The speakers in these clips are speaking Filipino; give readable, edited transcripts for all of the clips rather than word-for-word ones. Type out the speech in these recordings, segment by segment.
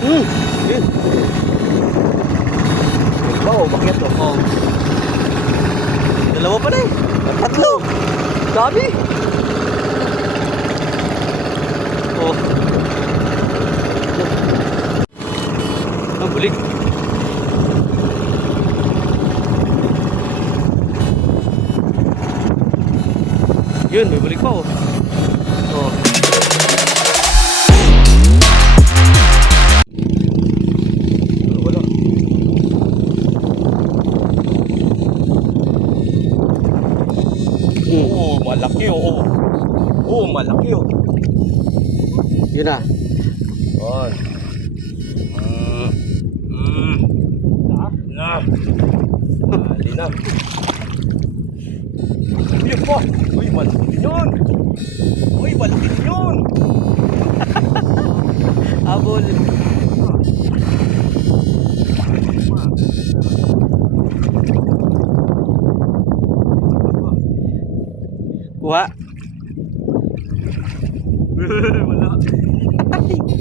Yun. Oo, bakit to? Oh. Dalawa pa na eh. Tatlo. Dami. Oh. Ang bulig. Yun, may bulig pa oh. Oh. Wala. Oo, malaki oo. Oo, malaki oh. Yun na. Yan. Na. Dali na. Yun po. Uy, malaki din yun. Uy, malaki din yun. Abol. Kuha. Wala.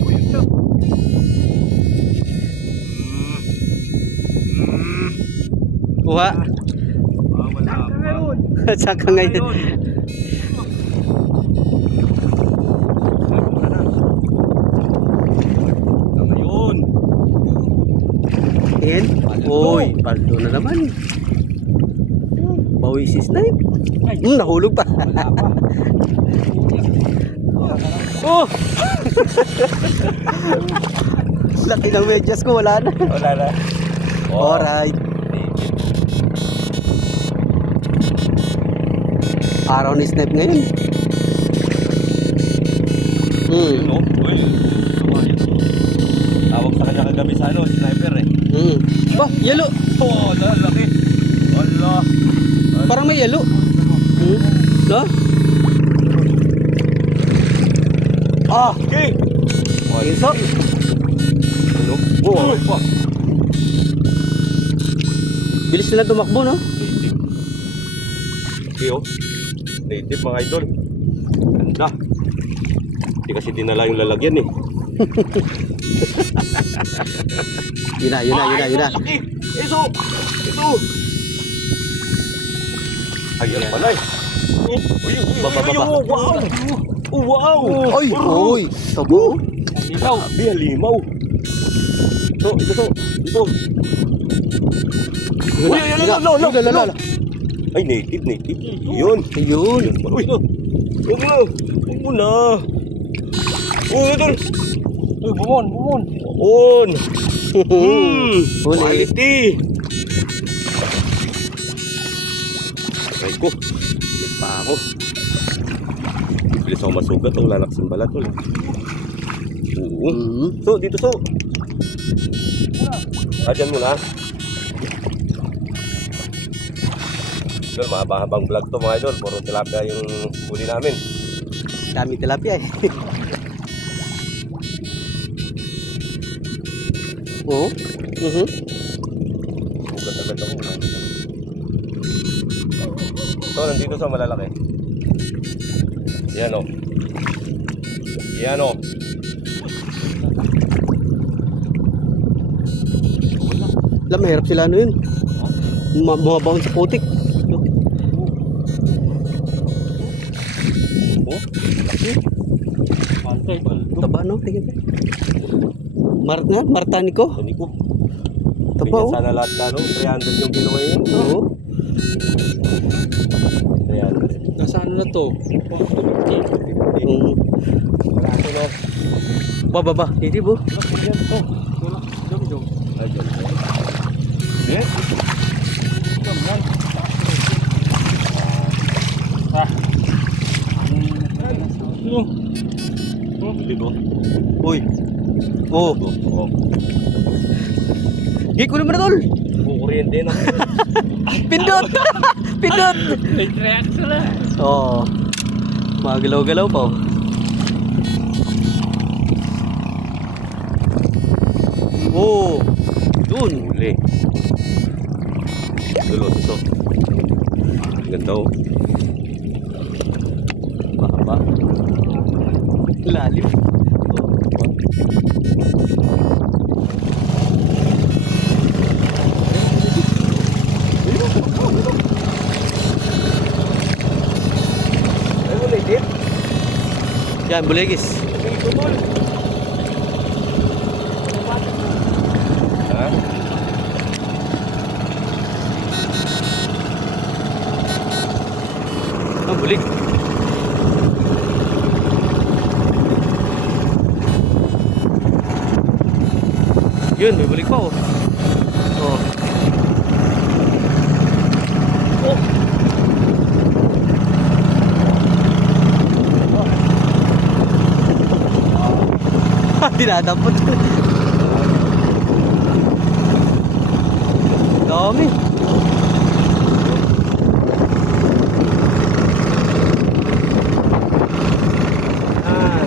Uy, ito. Kuha. Wala pa. Saka ngayon. Ngayon. Yan. Uy, paldo na naman. Bawi si Snipe. Nahulog pa. Oh! Laki ng medyas ko, wala na. Wala na. Alright. Araw ni Snipe ngayon. No? Uy, tawag sa kanya kagabi sa ano, sniper eh. Oh, yellow. Oh, laki. Allah. Parang may yellow. No? Ah, Okay. Oh, iso. ano? Oh, pa. Bilis nila tumakbo, no? Native. Okay, oh. Native mga idol. Ganda. Hindi kasi dinala yung lalagyan eh. Yun na, yun na, yun na, yun na. Laki. Iso. Ito. Ayan pala eh. Uy, Baba, baba. wow. Oh, wow. Oy, oy. Tabo. Limaw. Limaw. Ito, ito. Uy, Lala. Ay, native. Yun. Ayun. Uy, huwag mo na. Uy, idol. Uy, bumon. Bumon. Quality. Ay ko. Bilis pa ako. Bilis ako masugat. Ang lalaksin balat. Oo. So, dito so. Dyan muna. Idol, mahaba-habang vlog to mga idol. Puro tilapia yung huli namin. Dami tilapia eh. Oo. Ugat agad ako. Ito, nandito sa malalaki. Yan o. Yan o. Alam, mahirap sila ano yun. Bumabaon sa putik. Oh, Taba, no? Tingin ka. Martani ko. Tani ko. Taba, oh. Sana lahat na, no? 300 yung kinuha yun. Oo. 300. Nasaan na to? Marami, no? Baba. Hindi po. Ay, dyan. Eh? Hindi ko. Uy. Oh. Oo. Gig ko naman na tol. Kukuryente na. Pindot. Pindot. May track sila. Oo. Magalaw-galaw pa oh. Oh. Dun. Huli. Dulo, suso. Ganda oh. Mahaba. Lalim. Oh. Yan, buligis. Dito, tol. Ha? Ang bulig. Yun, may bulig pa oh. Oh. Dinadampot. Dami. Ah.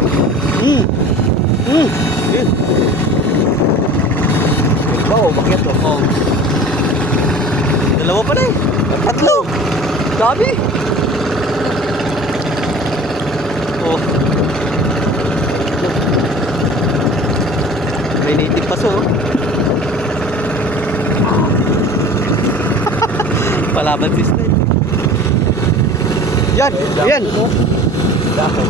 Hmm. Hmm. Yun. Ba, oh, bakit to? Oh. Dalawa pa na eh. Tatlo. Dami. Oh. May native paso. Oh. Palaban system. Yan. Yan. Dahil.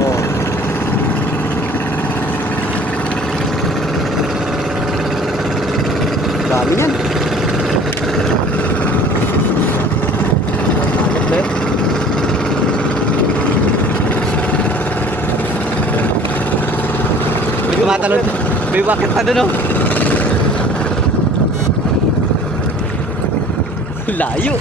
Oh. Dami yan. Bakit, May tumatalon. May bakit pa doon oh. Layo.